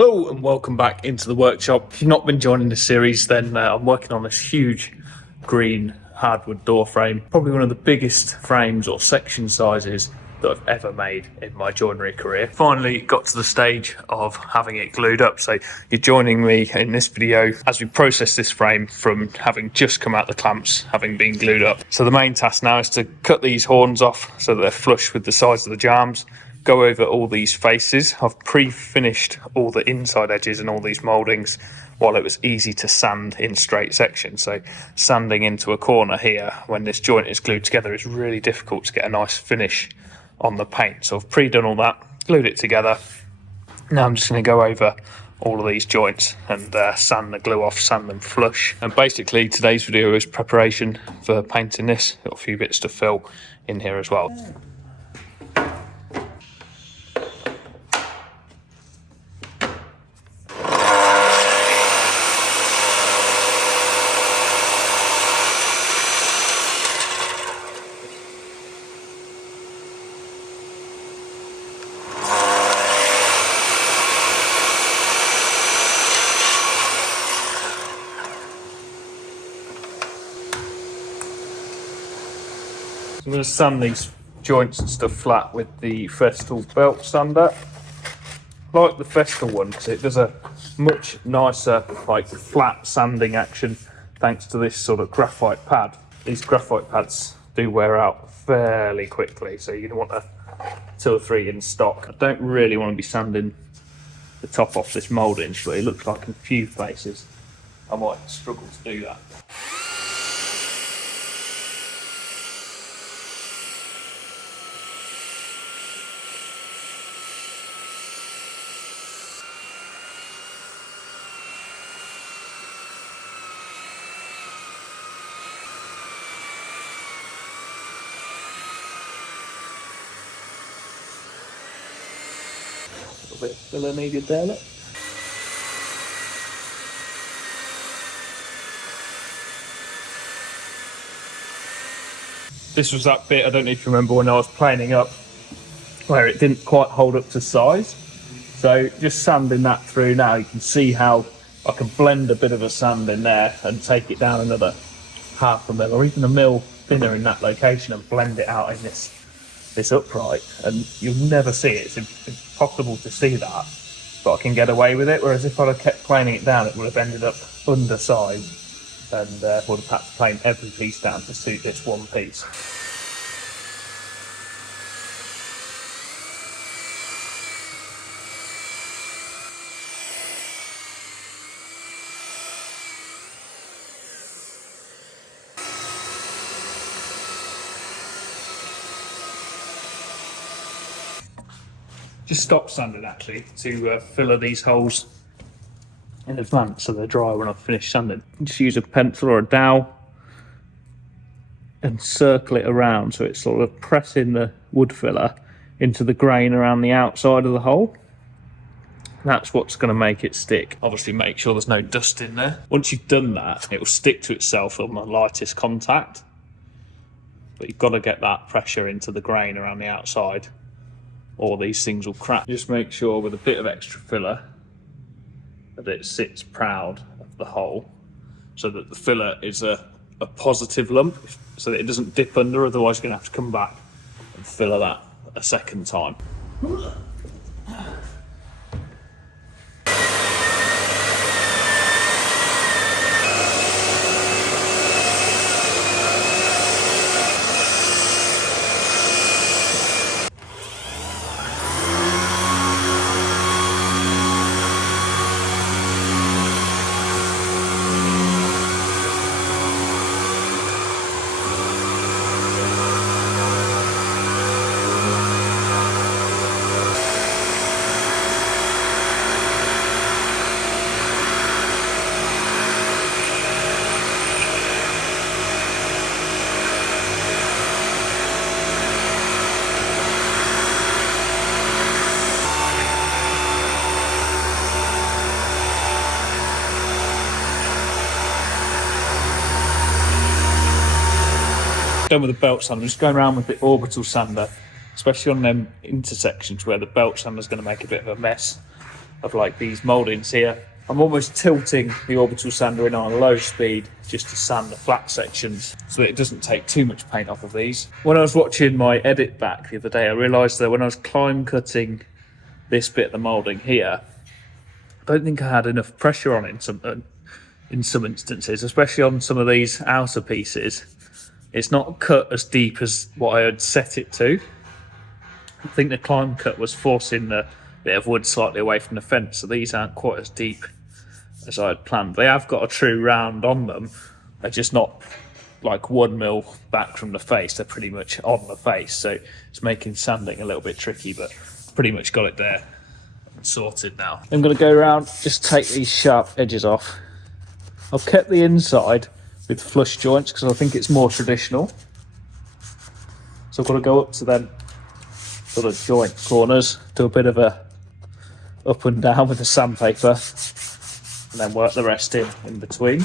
Hello and welcome back into the workshop. If you've not been joining the series, then I'm working on this huge green hardwood door frame, probably one of the biggest frames or section sizes that I've ever made in my joinery career. Finally got to the stage of having it glued up, so you're joining me in this video as we process this frame from having just come out the clamps, having been glued up. So the main task now is to cut these horns off so that they're flush with the sides of the jambs, go over all these faces. I've pre-finished all the inside edges and all these mouldings while it was easy to sand in straight sections. So sanding into a corner here when this joint is glued together is really difficult to get a nice finish on the paint. So I've pre-done all that, glued it together. Now I'm just going to go over all of these joints and sand the glue off, sand them flush. And basically today's video is preparation for painting this. Got a few bits to fill in here as well. I'm going to sand these joints and stuff flat with the Festool belt sander. I like the Festool one because it does a much nicer, like, flat sanding action thanks to this sort of graphite pad. These graphite pads do wear out fairly quickly, so you're going to want 2 or 3 in stock. I don't really want to be sanding the top off this moulding, but it looks like in a few places I might struggle to do that. A bit of filler needed there, look. This was that bit, I don't know if you remember, when I was planing up where it didn't quite hold up to size. So just sanding that through now, you can see how I can blend a bit of a sand in there and take it down another half a mil or even a mil thinner in that location and blend it out in this upright, and you'll never see it. It's impossible to see that, but I can get away with it, whereas if I'd have kept planing it down it would have ended up undersized and would have had to plane every piece down to suit this one piece. Just stop sanding actually to filler these holes in advance so they're dry when I've finished sanding. Just use a pencil or a dowel and circle it around so it's sort of pressing the wood filler into the grain around the outside of the hole. That's what's going to make it stick. Obviously make sure there's no dust in there. Once you've done that, it will stick to itself on the lightest contact, but you've got to get that pressure into the grain around the outside or these things will crack. Just make sure with a bit of extra filler that it sits proud of the hole so that the filler is a positive lump so that it doesn't dip under, otherwise you're going to have to come back and filler that a second time. done with the belt sander, just going around with the orbital sander, especially on them intersections where the belt sander is going to make a bit of a mess. of like these mouldings here. I'm almost tilting the orbital sander in on a low speed just to sand the flat sections so that it doesn't take too much paint off of these. When I was watching my edit back the other day, I realised that when I was climb cutting this bit of the moulding here, I don't think I had enough pressure on it in some instances, especially on some of these outer pieces. It's not cut as deep as what I had set it to. I think the climb cut was forcing the bit of wood slightly away from the fence, so these aren't quite as deep as I had planned. They have got a true round on them, they're just not like 1 mil back from the face, they're pretty much on the face, so it's making sanding a little bit tricky, but pretty much got it there sorted now. I'm going to go around, just take these sharp edges off. I've kept the inside with flush joints because I think it's more traditional, so I've got to go up to them sort of joint corners, do a bit of a up and down with the sandpaper, and then work the rest in between.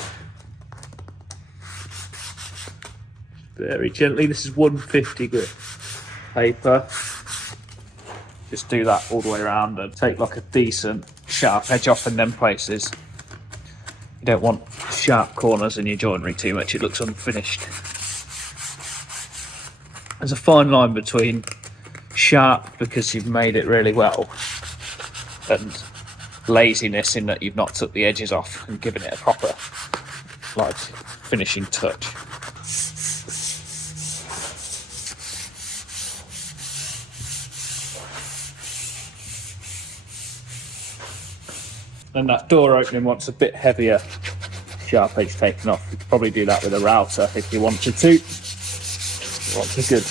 Very gently. This is 150 grit paper. Just do that all the way around and take like a decent sharp edge off in them places. You don't want sharp corners in your joinery too much, it looks unfinished. There's a fine line between sharp because you've made it really well and laziness in that you've not took the edges off and given it a proper like finishing touch. Then that door opening wants a bit heavier sharp edge taken off. You could probably do that with a router if you wanted to. You want a good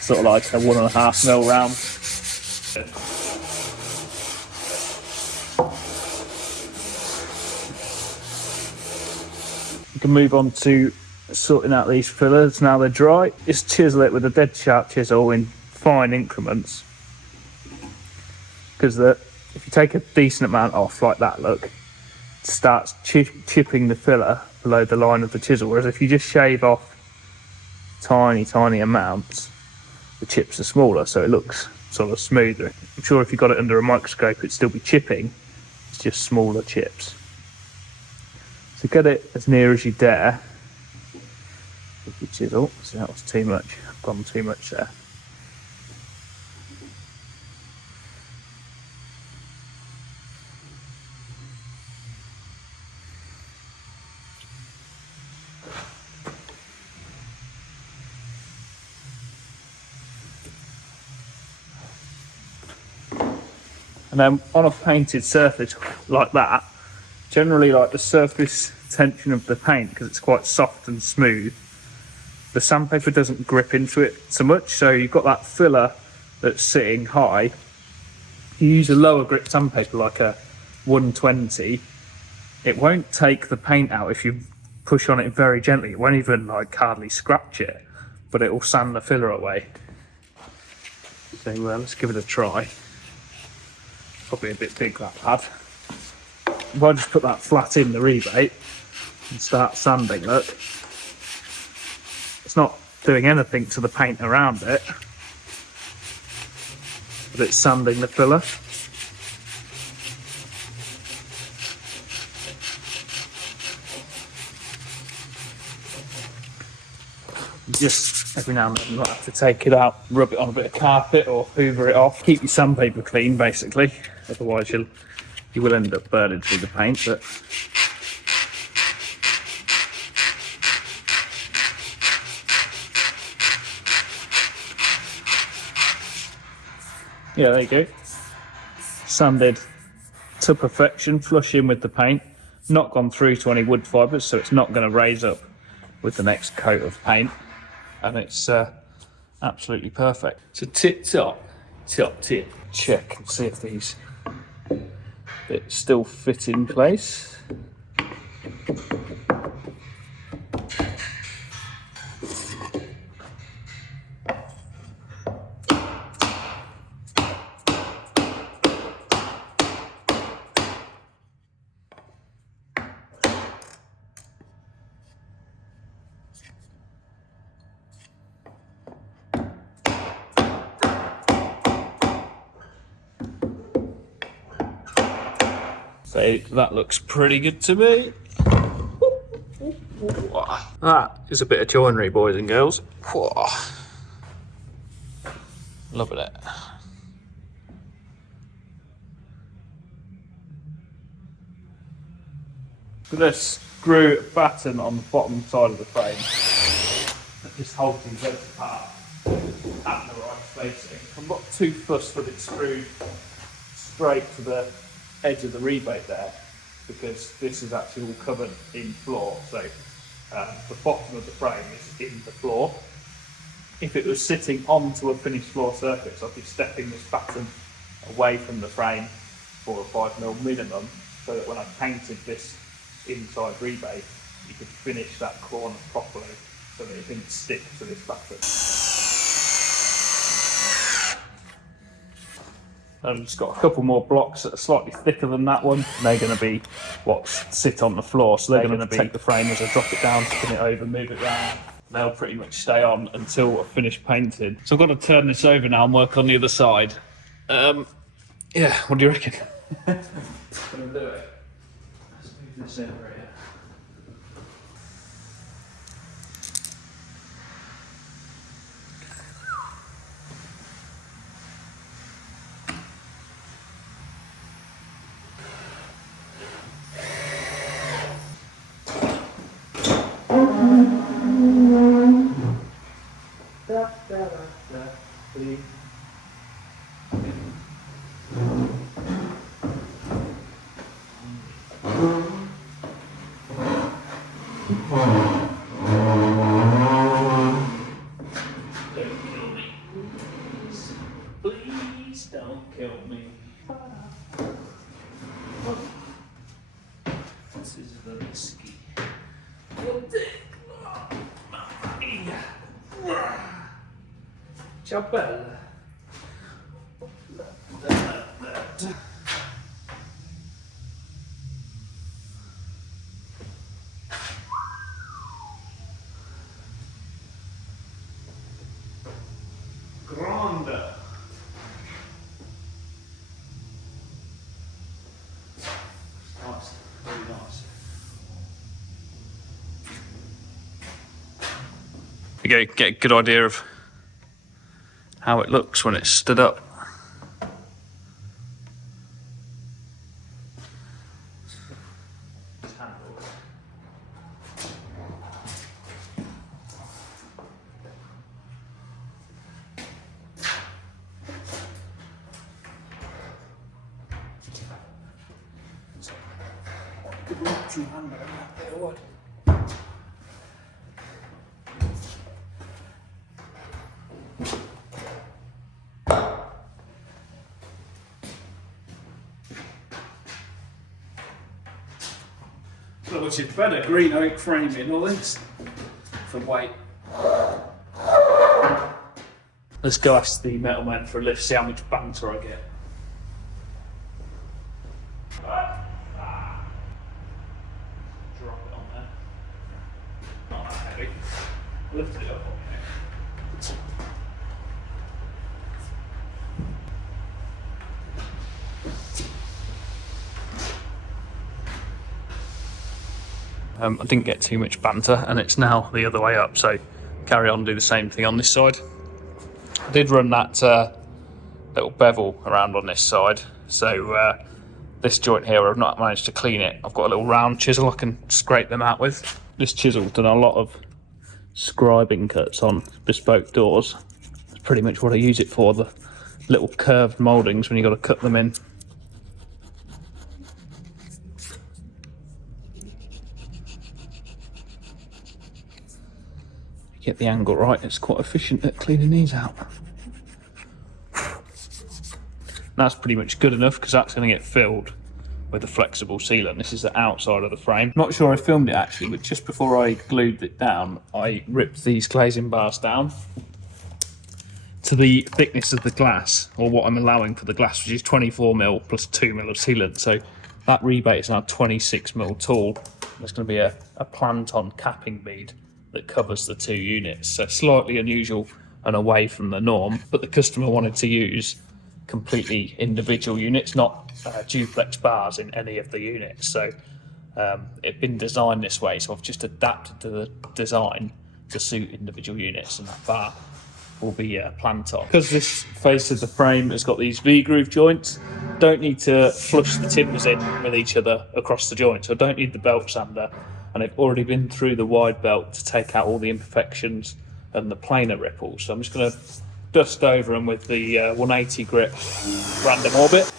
sort of like a 1.5 mil round. You can move on to sorting out these fillers now they're dry. Just chisel it with a dead sharp chisel in fine increments, because if you take a decent amount off like that, look, it starts chipping the filler below the line of the chisel, whereas if you just shave off tiny amounts, the chips are smaller, so it looks sort of smoother. I'm sure if you got it under a microscope it'd still be chipping, it's just smaller chips. So get it as near as you dare with your chisel. So that was too much, I've gone too much there. And then on a painted surface like that, generally like the surface tension of the paint, because it's quite soft and smooth, the sandpaper doesn't grip into it so much, so you've got that filler that's sitting high. If you use a lower grip sandpaper like a 120, it won't take the paint out if you push on it very gently. It won't even like hardly scratch it, but it will sand the filler away. So let's give it a try. Probably a bit big, that pad. If I just put that flat in the rebate and start sanding, look, it's not doing anything to the paint around it, but it's sanding the filler. Just every now and then you might have to take it out, rub it on a bit of carpet or hoover it off. Keep your sandpaper clean basically, otherwise you will end up burning through the paint. But yeah, there you go. Sanded to perfection, flush in with the paint, not gone through to any wood fibres, so it's not going to raise up with the next coat of paint, and it's absolutely perfect. So tip check and see if these bits still fit in place. So that looks pretty good to me. That is a bit of joinery, boys and girls. Loving it. I'm going to screw a batten on the bottom side of the frame that just holds these legs apart at the right spacing. I'm not too fussed that it's screwed straight to the edge of the rebate there, because this is actually all covered in floor, so the bottom of the frame is in the floor. If it was sitting onto a finished floor surface, I'd be stepping this batten away from the frame 4 or 5mm minimum, so that when I painted this inside rebate, you could finish that corner properly so that it didn't stick to this batten. I've just got a couple more blocks that are slightly thicker than that one. They're going to be what sit on the floor, so they're going to protect the frame as I drop it down, spin it over, move it around. They'll pretty much stay on until I finish painting. So I've got to turn this over now and work on the other side. Yeah, what do you reckon? I'm going to do it. Let's move this over here. Please don't kill me. This is the whiskey. Ciao bella. Grande. Nice, very nice. You get a good idea of how it looks when it's stood up. So which is better, green oak framing or this for weight. Let's go ask the metal man for a lift, see how much banter I get. Drop it on there. Not that heavy. Lift it up. I didn't get too much banter, and it's now the other way up, so carry on and do the same thing on this side. I did run that little bevel around on this side, so this joint here I've not managed to clean it. I've got a little round chisel I can scrape them out with. This chisel's done a lot of scribing cuts on bespoke doors. That's pretty much what I use it for, the little curved mouldings when you've got to cut them in. Get the angle right, it's quite efficient at cleaning these out. That's pretty much good enough because that's going to get filled with a flexible sealant. This is the outside of the frame. Not sure I filmed it actually, but just before I glued it down, I ripped these glazing bars down to the thickness of the glass, or what I'm allowing for the glass, which is 24mm plus 2mm of sealant. So that rebate is now 26mm tall. There's going to be a plant-on capping bead that covers the two units. So slightly unusual and away from the norm, but the customer wanted to use completely individual units, not duplex bars in any of the units. So it's been designed this way, so I've just adapted the design to suit individual units, and that bar will be planked on. Because this face of the frame has got these V-groove joints, don't need to flush the timbers in with each other across the joint, so I don't need the belt sander, and I've already been through the wide belt to take out all the imperfections and the planar ripples. So I'm just going to dust over them with the 180 grip random orbit.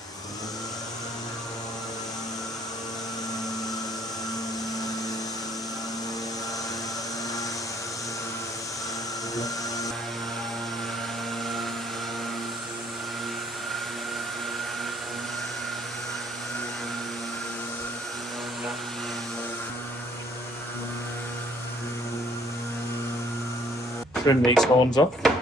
Trim these horns off. I'm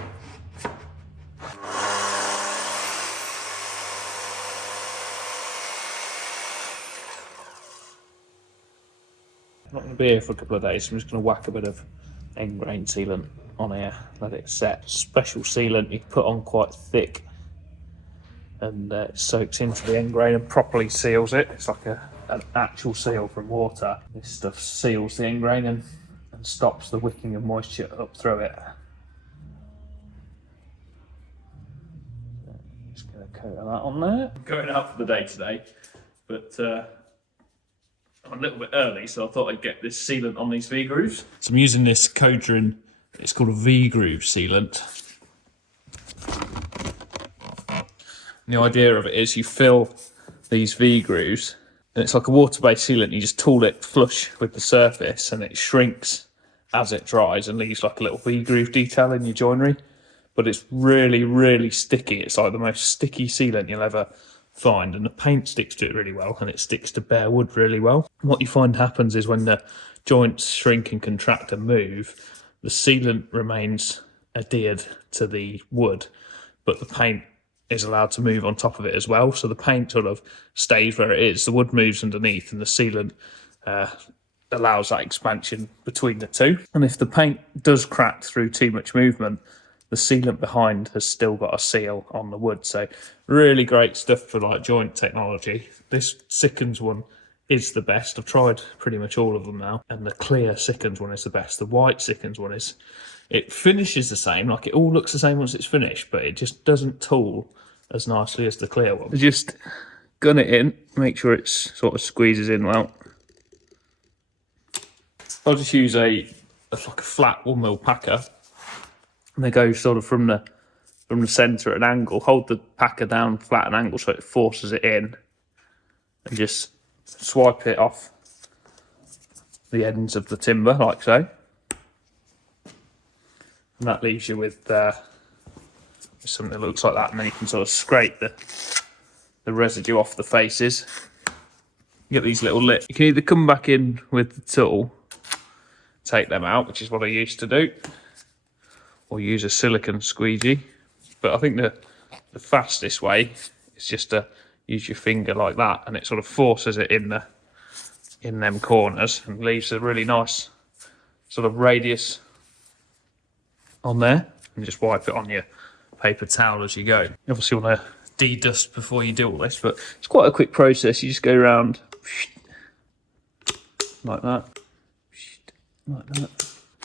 not going to be here for a couple of days, so I'm just going to whack a bit of end grain sealant on here, let it set. Special sealant you put on quite thick, and it soaks into the end grain and properly seals it. It's like an actual seal from water. This stuff seals the end grain and stops the wicking of moisture up through it. Just going to coat that on there. I'm going out for the day today, but I'm a little bit early, so I thought I'd get this sealant on these V-grooves. So I'm using this Joinery, it's called a V-groove sealant. And the idea of it is you fill these V-grooves, and it's like a water-based sealant. You just tool it flush with the surface, and it shrinks as it dries and leaves like a little V-groove detail in your joinery. But it's really, really sticky. It's like the most sticky sealant you'll ever find, and the paint sticks to it really well, and it sticks to bare wood really well. What you find happens is when the joints shrink and contract and move, the sealant remains adhered to the wood, but the paint is allowed to move on top of it as well. So the paint sort of stays where it is, the wood moves underneath, and the sealant allows that expansion between the two. And if the paint does crack through too much movement, the sealant behind has still got a seal on the wood. So really great stuff for like joint technology. This Sickens one is the best. I've tried pretty much all of them now, and the clear Sickens one is the best. The white Sickens one is, it finishes the same, like it all looks the same once it's finished, but it just doesn't tool as nicely as the clear one. Just gun it in, make sure it sort of squeezes in well. I'll just use like a flat 1mm packer, and they go sort of from the centre at an angle. Hold the packer down flat at an angle so it forces it in, and just swipe it off the ends of the timber like so. And that leaves you with something that looks like that, and then you can sort of scrape the residue off the faces. You get these little lips. You can either come back in with the tool, take them out, which is what I used to do, or use a silicone squeegee. But I think the fastest way is just to use your finger like that, and it sort of forces it in them corners and leaves a really nice sort of radius on there. And just wipe it on your paper towel as you go. You obviously want to de-dust before you do all this, but it's quite a quick process. You just go around like that,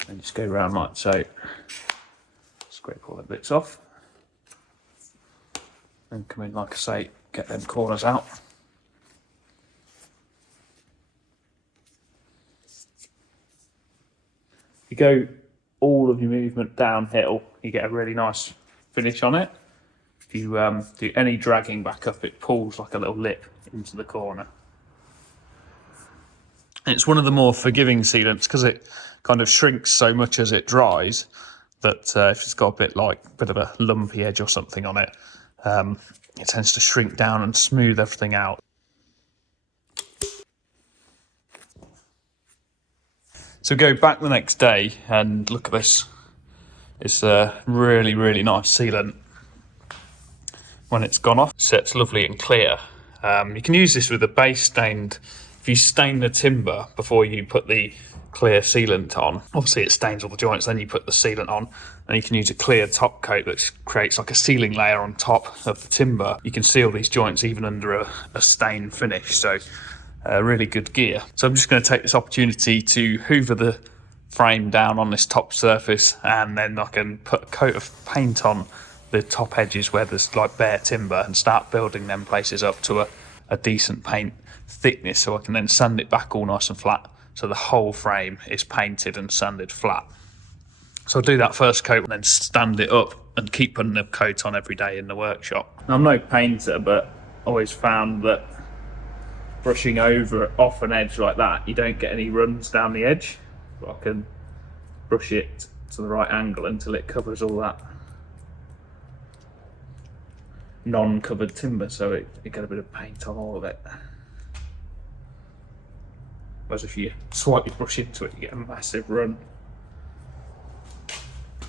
and just go around like so. Scrape all the bits off, and come in, like I say, get them corners out. You go all of your movement downhill, you get a really nice finish on it. If you do any dragging back up, it pulls like a little lip into the corner. And it's one of the more forgiving sealants because it kind of shrinks so much as it dries that if it's got a bit of a lumpy edge or something on it, it tends to shrink down and smooth everything out. So go back the next day and look at this. It's a really, really nice sealant. When it's gone off, it sets lovely and clear. You can use this with a base stained if you stain the timber before you put the clear sealant on, obviously it stains all the joints, then you put the sealant on, and you can use a clear top coat that creates like a sealing layer on top of the timber. You can seal these joints even under a stain finish, so really good gear. So I'm just going to take this opportunity to hoover the frame down on this top surface, and then I can put a coat of paint on the top edges where there's like bare timber and start building them places up to a decent paint thickness, so I can then sand it back all nice and flat so the whole frame is painted and sanded flat. So I'll do that first coat and then stand it up and keep putting the coat on every day in the workshop. Now, I'm no painter, but I always found that brushing over off an edge like that, you don't get any runs down the edge. But I can brush it to the right angle until it covers all that non-covered timber, so you get a bit of paint on all of it. Whereas if you slightly brush into it, you get a massive run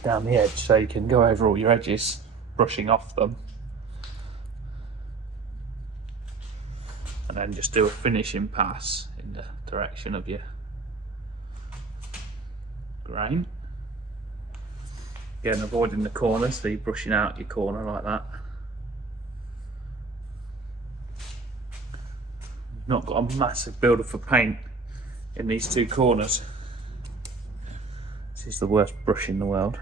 down the edge, so you can go over all your edges, brushing off them, and then just do a finishing pass in the direction of your grain. Again, avoiding the corners, so you're brushing out your corner like that. Not got a massive build-up of paint in these two corners. This is the worst brush in the world.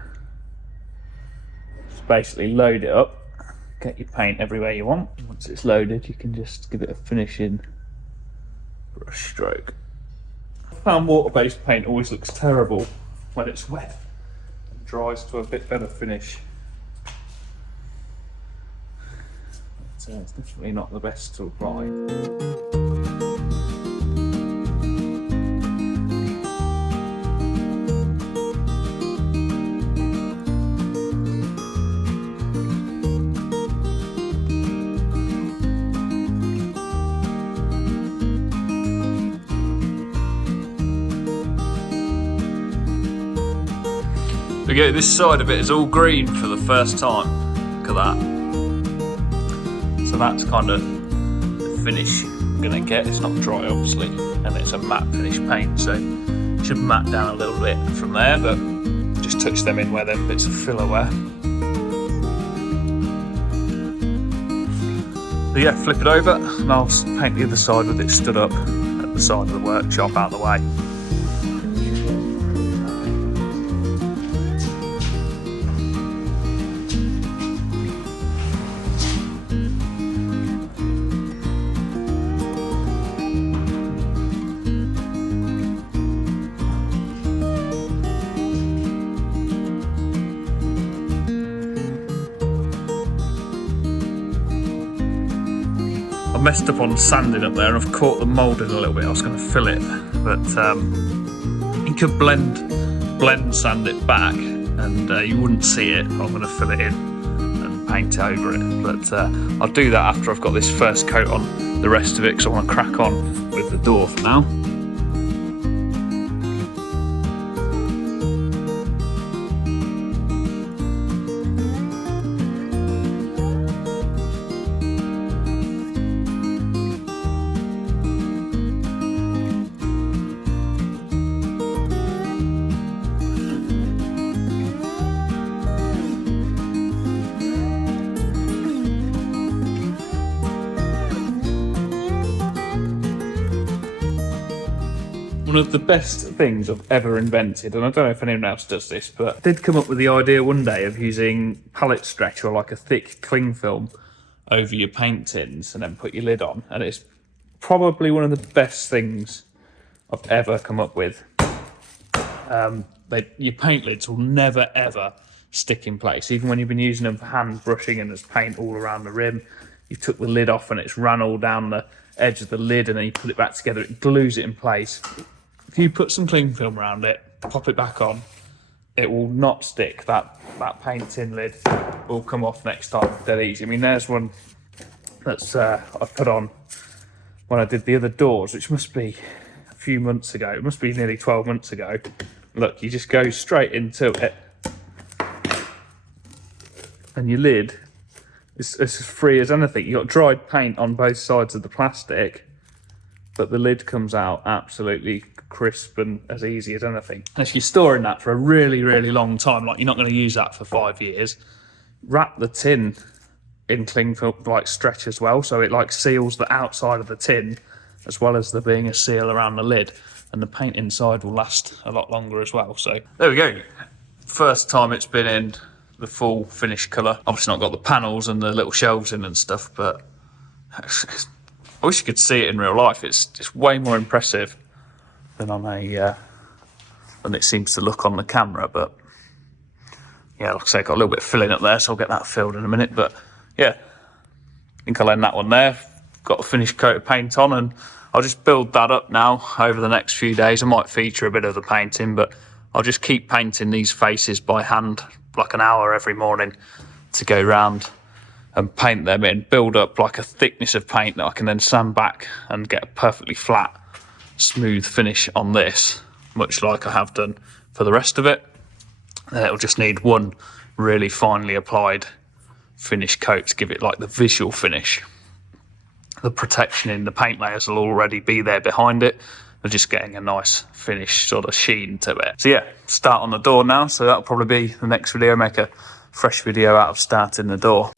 Just basically load it up, get your paint everywhere you want. Once it's loaded, you can just give it a finishing brush stroke. I found water-based paint always looks terrible when it's wet and dries to a bit better finish. But, it's definitely not the best to apply. Okay, this side of it is all green for the first time. Look at that. So that's kind of the finish I'm gonna get. It's not dry, obviously, and it's a matte finish paint, so it should matte down a little bit from there, but just touch them in where them bits of filler were. So yeah, flip it over, and I'll paint the other side with it stood up at the side of the workshop out of the way. I messed up on sanding up there and I've caught the moulding a little bit. I was going to fill it, but you could blend sand it back and you wouldn't see it. I'm going to fill it in and paint over it, but I'll do that after I've got this first coat on the rest of it, because I want to crack on with the door for now. One of the best things I've ever invented, and I don't know if anyone else does this, but I did come up with the idea one day of using pallet stretch or like a thick cling film over your paint tins and then put your lid on, and it's probably one of the best things I've ever come up with. Your paint lids will never ever stick in place, even when you've been using them for hand brushing and there's paint all around the rim. You took the lid off and it's run all down the edge of the lid, and then you put it back together, it glues it in place. If you put some cling film around it, pop it back on, it will not stick. That paint tin lid will come off next time dead easy. I mean, there's one that's I put on when I did the other doors, which must be a few months ago. It must be nearly 12 months ago. Look, you just go straight into it, and your lid is as free as anything. You've got dried paint on both sides of the plastic, but the lid comes out absolutely crisp and as easy as anything. And if you're storing that for a really, really long time, like you're not going to use that for 5 years, wrap the tin in cling film, like stretch as well, so it like seals the outside of the tin as well as there being a seal around the lid, and the paint inside will last a lot longer as well. So there we go. First time it's been in the full finished colour. Obviously not got the panels and the little shelves in and stuff, but I wish you could see it in real life. It's way more impressive than on a than it seems to look on the camera. But yeah, like I say, got a little bit of filling up there, so I'll get that filled in a minute. But yeah, I think I'll end that one there. Got a finished coat of paint on, and I'll just build that up now over the next few days. I might feature a bit of the painting, but I'll just keep painting these faces by hand, like an hour every morning to go round and paint them in, build up like a thickness of paint that I can then sand back and get a perfectly flat, smooth finish on this, much like I have done for the rest of it. And it'll just need one really finely applied finish coat to give it like the visual finish. The protection in the paint layers will already be there behind it. They're just getting a nice finish sort of sheen to it. So yeah, start on the door now. So that'll probably be the next video, make a fresh video out of starting the door.